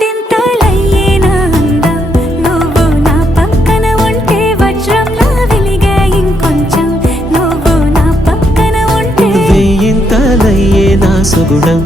వందెంతలయ్యేనా అందం నువ్వు నా పక్కన ఉంటే వజ్రంలా వెలిగే ఇంకొంచెం నువ్వు నా పక్కన ఉంటే వెయ్యింతలయ్యేనా సుగుణం